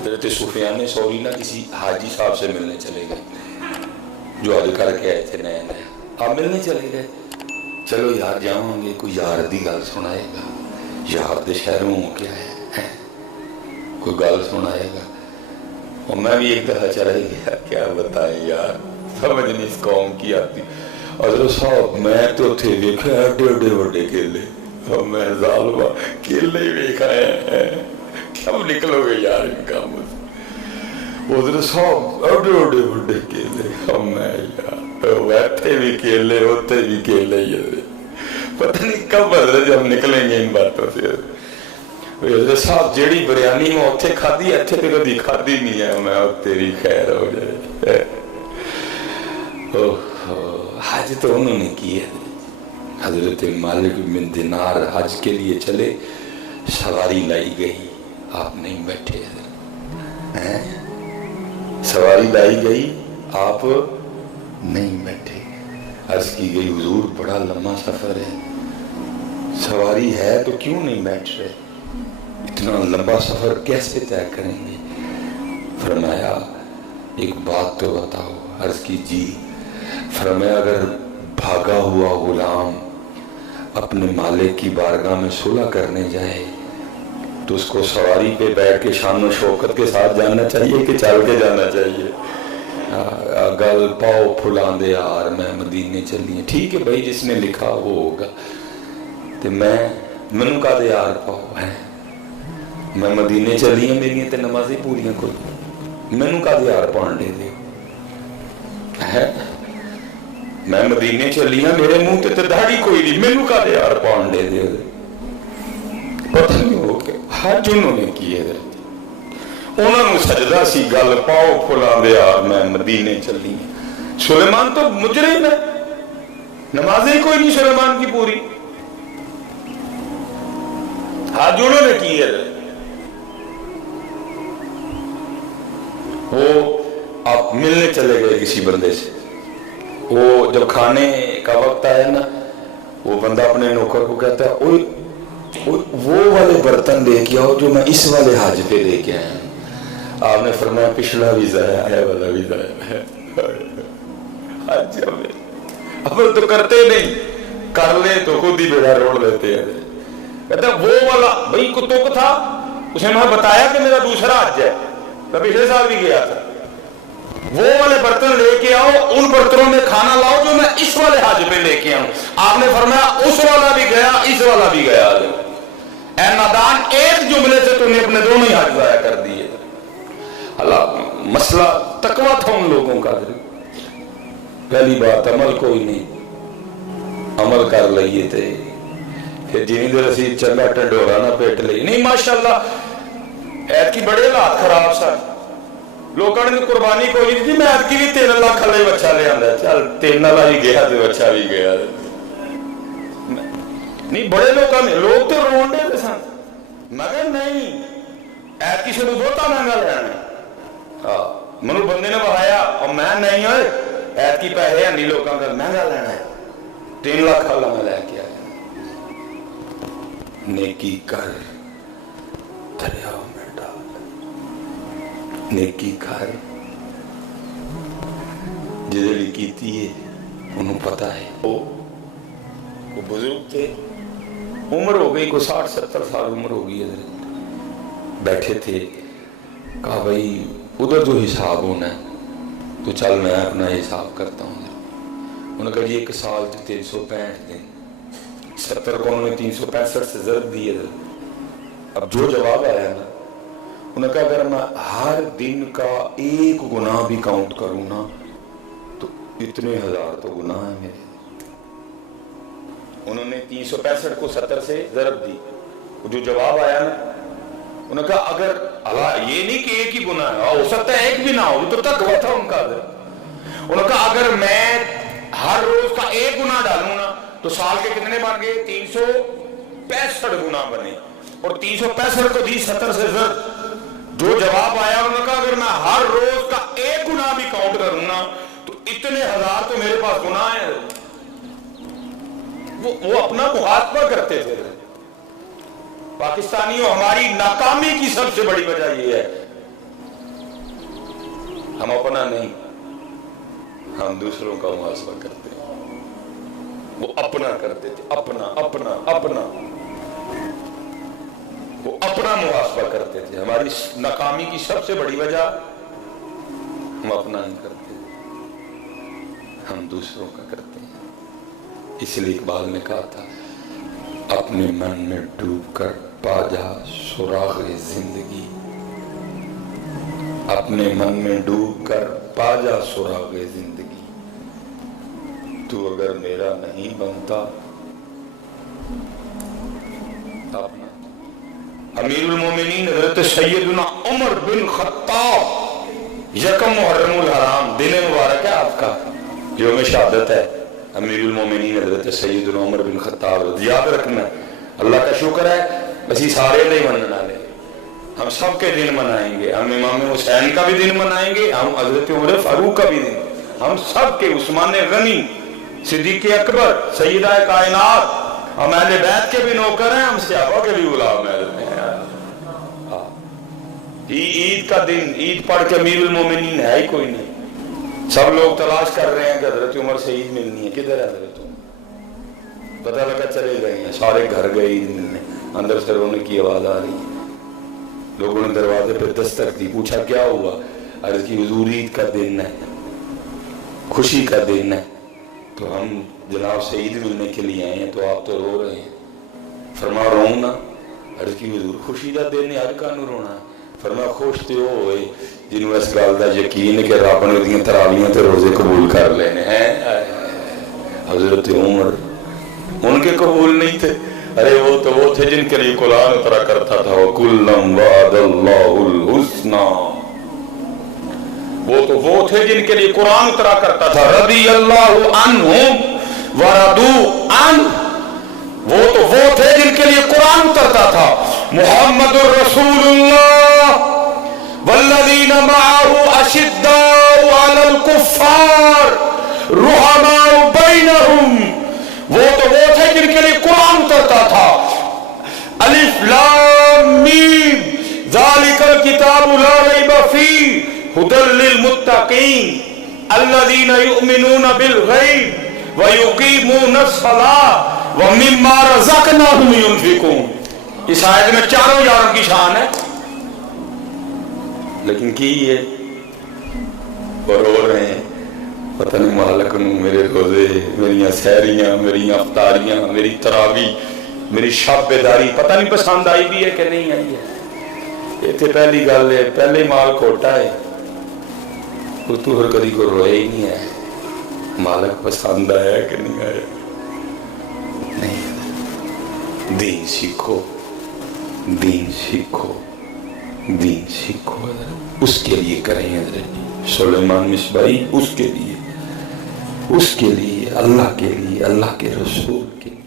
حضرت سفیان ثوری نہ کسی حاجی صاحب سے ملنے چلے گئے جو حج کر کے آئے تھے نئے نئے. آپ ملنے چلے گئے, چلو یار جاؤں گے, کوئی یار دی گل سنائے گا, یار دے شہروں کیا ہے, کوئی گل سنائے گا. اور میں بھی ایک دفعہ چلا گیا, کیا بتائیں یار, سمجھ نہیں اس قوم کی آتی. حضرت صاحب میں تو تھے دیکھا ایڈے ایڈے بڑے کیلے, اور میں ظالمہ کیلے ہی دیکھا ہے, کب نکلو گے یار ان کاموں سے. حضرت صاحب ایڈے ایڈے بڑے کیلے, اور میں یار ویسے بھی کیلے ہوتے بھی کیلے ہی ہے. پتہ نہیں کب حضرت جب نکلیں گے ان باتوں سے. حضرت صاحب جیڑی بریانی میں اتھے کھادی اتھے تے کدی کھادی نہیں ہے, میں تیری خیر ہو جائے. حج تو انہوں نے کی ہے. حضرت مالک بن دینار حج کے لیے چلے, سواری لائی گئی, آپ نہیں بیٹھے. سواری لائی گئی, آپ نہیں بیٹھے. عرض کی گئی حضور بڑا لمبا سفر ہے, سواری ہے تو کیوں نہیں بیٹھ رہے, اتنا لمبا سفر کیسے طے کریں گے. فرمایا ایک بات تو بتاؤ. عرض کی جی. فرمایا اگر بھاگا ہوا غلام اپنے مالک کی بارگاہ میں صلح کرنے جائے تو اس کو سواری پہ بیٹھ کے شان و شوکت کے ساتھ جانا چاہیے کہ چل کے جانا چاہیے. گل پاؤ پھلان دے یار میں مدینے چلی ہیں. ٹھیک ہے بھائی, جس نے لکھا وہ ہوگا. تو مینوں کا دے یار پاؤ ہے, میں مدینے چلی ہیں, میری تے نمازیں پوریاں کوئی, مینوں کا دے یار پان دے ہے. میں مدینے چلی ہوں, میرے منہ تے داڑھی کوئی نہیں, مینوں کا دے یار پان دے. پتہ نہیں ہو کہ حج انہوں نے کی ہے. انہوں نے سجدہ سی گل پاؤ پھلا دے یار میں مدینے چلی ہوں. سلیمان تو مجرم ہے, نمازیں کوئی نہیں سلیمان کی پوری. حج انہوں نے کی ہے. وہ آپ ملنے چلے گئے کسی بندے سے, وہ جب کھانے کا وقت آیا نا, وہ بندہ اپنے نوکر کو کہتا ہے وہ والے برتن لے کے آؤ جو میں اس والے حج پہ لے کے آیا. آپ نے فرمایا پچھلا بھی ضائع ہے, والا بھی ضائع ہے. حج اب تو کرتے نہیں, کر لے تو خود ہی بیڑا روڑ دیتے ہیں. کہتا ہے وہ والا بھائی کتوں کو تھا, اسے میں بتایا کہ میرا دوسرا حج ہے, میں پچھلے سال بھی گیا تھا. وہ والے برتن لے کے آؤ, ان برتنوں میں کھانا لاؤ جو میں اس والے حج پہ لے کے آؤں. آپ نے فرمایا اس والا بھی گیا, اس والا بھی گیا. اے نادان, ایک جملے سے تم نے اپنے دونوں ہی حج ضائع کر دیے. اللہ مسئلہ تقویٰ تھا ان لوگوں کا. پہلی بات عمل کوئی نہیں, عمل کر لئیے تھے کہ جنہی دے رسید چنگا ٹنڈورا نہ پیٹ لئی نہیں. ماشاءاللہ ایت کی بڑے حالات خراب سا, لوگوں نے قربانی کوئی نہیں تھی. میں ایت کی بھی 3 لاکھ کھلے بچہ لے آندا, چل 3 لاکھ ہی گیا تو بچہ بھی گیا نہیں. بڑے لوگوں نے لوگ تو رون دے سن, مگر نہیں ایت کی شروع بہتا مہنگا لینا ہے. منو بندے نے بہایا اور میں نہیں ہوئے ایت کی پیسے نہیں لوگوں کا مہنگا لینا ہے. 3 لاکھ کھلا میں لے کے آیا. نیکی کر دریاؤ میں ڈال, نیکی کر. جدھر کیتی ہے انہوں پتا ہے. وہ بزرگ تھے, عمر ہو گئی کوئی 60-70 سال عمر ہو گئی. بیٹھے تھے, کہا بھائی ادھر جو حساب ہونا ہے تو چل میں اپنا حساب کرتا ہوں. انہوں نے کہا جی 1 سال 365 دن, 70 کو انہوں نے 365 سے ضرب دی ہے. اب جو جواب آیا نا, انہوں نے کہا اگر میں ہر دن کا 1 گناہ بھی کاؤنٹ کروں نا تو اتنے ہزار تو گناہ ہیں میرے. انہوں نے 365 کو 70 سے ضرب دی. جو جواب آیا نا, انہوں نے کہا اگر یہ نہیں کہ 1 ہی گناہ ہے, ہو سکتا ہے 1 بھی نہ ہو, تو تقویٰ تھا ان کا. انہوں نے کہا اگر میں ہر روز کا 1 گناہ ڈالوں نا تو سال کے کتنے بن گئے, 365 گناہ بنے. اور 365 کو دی 70 سے ضرب. جو جواب آیا انہوں نے کہا اگر میں ہر روز کا 1 گناہ بھی کاؤنٹ کروں نا تو اتنے ہزار تو میرے پاس گناہ ہیں. وہ اپنا محاسبہ کرتے تھے. پاکستانیوں ہماری ناکامی کی سب سے بڑی وجہ یہ ہے ہم اپنا نہیں، ہم دوسروں کا محاسبہ کرتے ہیں. وہ اپنا کرتے تھے، اپنا اپنا اپنا، وہ اپنا محاسبہ کرتے تھے. ہماری ناکامی کی سب سے بڑی وجہ ہم اپنا نہیں کرتے، ہم دوسروں کا کرتے ہیں. اس لیے اقبال نے کہا تھا اپنے من میں ڈوب کر پا جا سراغ زندگی، اپنے من میں ڈوب کر پا جا سراغ زندگی، تو اگر میرا نہیں بنتا. امیر المومنین حضرت سیدنا عمر بن خطاب، یکم محرم الحرام دن مبارک ہے آپ کا، یوم شہادت ہے امیر المومنین حضرت سیدنا عمر بن خطاب. یاد رکھنا، اللہ کا شکر ہے اسی سارے نہیں مننا لے، ہم سب کے دن منائیں گے. ہم امام حسین کا بھی دن منائیں گے، ہم حضرت عمر فاروق کا بھی دن، ہم سب کے، عثمان غنی، صدیق اکبر، سیدہ کائنات، ہم اہل بیت کے بھی نوکر ہیں، ہم صحابہ کے بھی غلام ہیں. عید کا دن، عید پڑھ کے امیر المومنین ہے ہی کوئی نہیں. سب لوگ تلاش کر رہے ہیں کہ حضرت عمر سے عید ملنی ہے، کدھر ہے حضرت عمر؟ پتہ لگا چلے گئے ہیں، سارے گھر گئے عید ملنے. اندر سے رونے کی آواز آ رہی ہے، لوگوں نے دروازے پہ دستک دی، پوچھا کیا ہوا؟ عرض کی حضور عید کا دن ہے، خوشی کا دن ہے، تو ہم جناب سے عید ملنے کے لیے آئے ہیں، تو آپ تو رو رہے ہیں. فرما رہوں نا. عرض کی حضور خوشی کا دن ہے، ہر کانو رونا ہے. فرما خوش تے وہ ہوئے جنہوں اس گل دا یقین ہے کہ رب نے دیاں تراویاں تے روزے قبول کر لینے ہیں. حضرت عمر ان کے قبول نہیں تھے. ارے وہ تو وہ تھے جن کے لیے قرآن اترا کرتا تھا وَكُلًّا وَعَدَ اللَّهُ الْحُسْنَى. وہ تو وہ تھے جن کے لیے قرآن اترا کرتا تھا رضی اللہ عنہم وَرَضُوا عَنْهُ. وہ تو وہ تھے جن کے لیے قرآن اترتا تھا محمد الرسول اللہ والذین معه اشداء علی الکفار رحماء بینہم. وہ تو وہ تھے جن کے لیے قرآن اترتا تھا الف لام میم ذالک الکتاب لا ریب فیہ ھدی للمتقین الذین یؤمنون بالغیب ویقیمون الصلاۃ وَمِمَّا رَزَقْنَاهُمْ يُنْفِقُونَ. اس آیت میں چاروں یاروں کی شان ہے، لیکن کی یہ اور رو رہے ہیں پتہ نہیں مالک نو میرے روزے، میری سحریاں، میری افطاریاں، میری تراویح، میری شب بیداری پتہ نہیں پسند آئی بھی ہے کہ نہیں آئی ہے. یہ تھے پہلی گل ہے، پہلے مال کھوٹا ہے، تو ہر کدی کو روئے ہی نہیں ہے. مالک پسند آیا کہ نہیں آیا؟ نہیں. دین سیکھو، دین سیکھو، دین سیکھو. اس کے لیے کریں حضرت سلیمان مصباحی، اس کے لیے، اس کے لیے، اللہ کے لیے، اللہ کے رسول کے لیے.